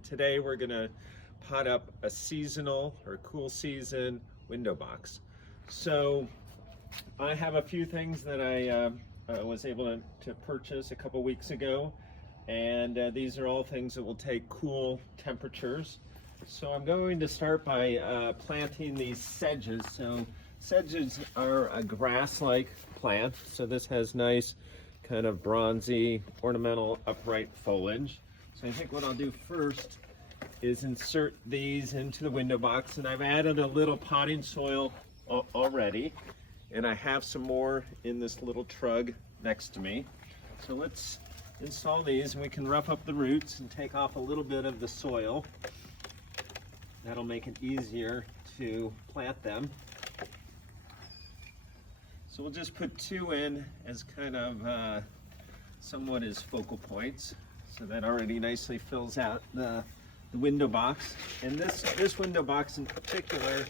Today we're going to pot up a seasonal or cool season window box. So I have a few things that I was able to purchase a couple weeks ago, and these are all things that will take cool temperatures. So I'm going to start by planting these sedges. So sedges are a grass-like plant, so this has nice kind of bronzy ornamental upright foliage. So I think what I'll do first is insert these into the window box, and I've added a little potting soil already, and I have some more in this little trug next to me. So let's install these, and we can rough up the roots and take off a little bit of the soil. That'll make it easier to plant them. So we'll just put two in as kind of somewhat as focal points. So that already nicely fills out the window box. And this window box in particular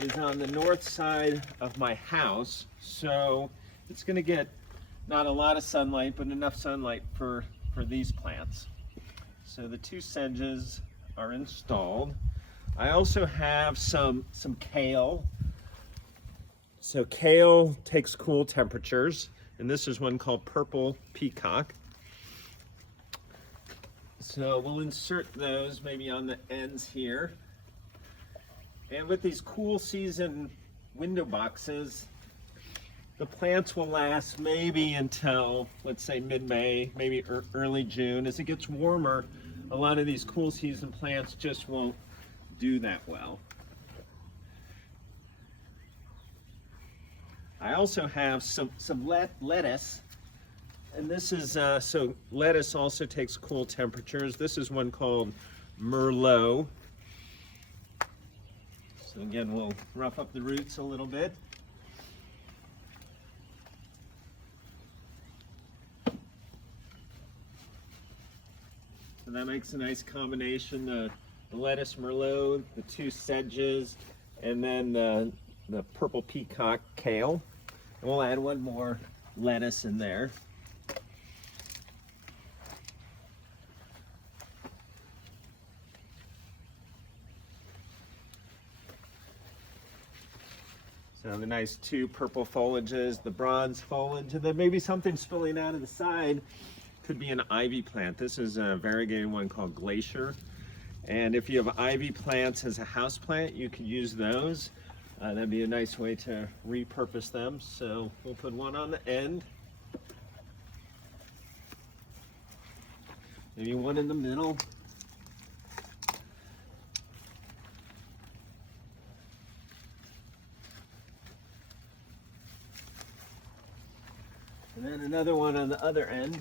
is on the north side of my house. So it's going to get not a lot of sunlight, but enough sunlight for these plants. So the two sedges are installed. I also have some kale. So kale takes cool temperatures, and this is one called Purple Peacock. So we'll insert those maybe on the ends here. And with these cool season window boxes, the plants will last maybe until, let's say, mid-May, maybe early June. As it gets warmer, a lot of these cool season plants just won't do that well. I also have some lettuce. And this is, so lettuce also takes cool temperatures. This is one called Merlot. So again, we'll rough up the roots a little bit. So that makes a nice combination, the lettuce Merlot, the two sedges, and then the Purple Peacock kale. And we'll add one more lettuce in there. So the nice two purple foliages, the bronze foliage, and then maybe something spilling out of the side. Could be an ivy plant. This is a variegated one called Glacier. And if you have ivy plants as a house plant, you could use those. That'd be a nice way to repurpose them. So we'll put one on the end. Maybe one in the middle. And then another one on the other end.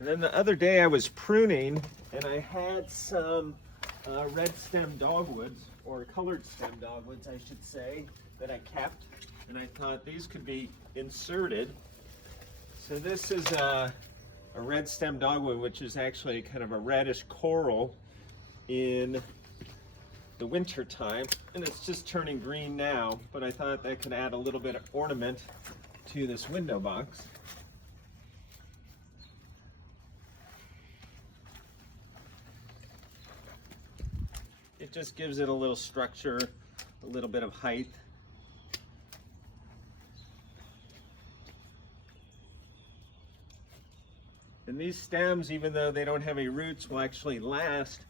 And then the other day I was pruning, and I had some red stem dogwoods, or colored stem dogwoods I should say, that I kept. And I thought these could be inserted. So this is a red stem dogwood, which is actually kind of a reddish coral in the winter time, and it's just turning green now, but I thought that could add a little bit of ornament to this window box. It just gives it a little structure, a little bit of height. And these stems, even though they don't have any roots, will actually last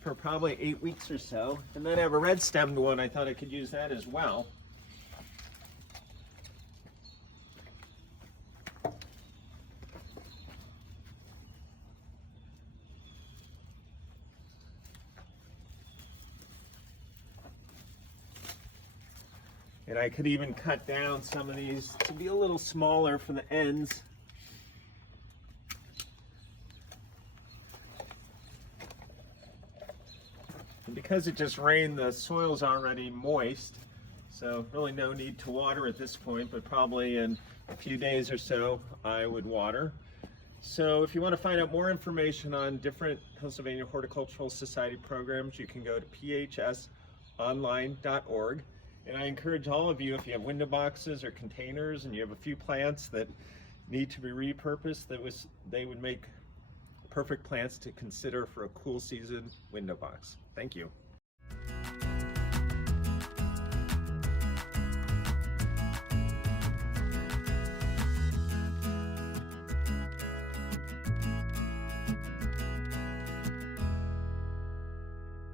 for probably 8 weeks or so. And then I have a red stemmed one. I thought I could use that as well. And I could even cut down some of these to be a little smaller for the ends. And because it just rained, the soil's already moist, so really no need to water at this point, but probably in a few days or so I would water. So if you want to find out more information on different Pennsylvania Horticultural Society programs, you can go to phsonline.org. And I encourage all of you, if you have window boxes or containers and you have a few plants that need to be repurposed, they would make perfect plants to consider for a cool season window box. Thank you.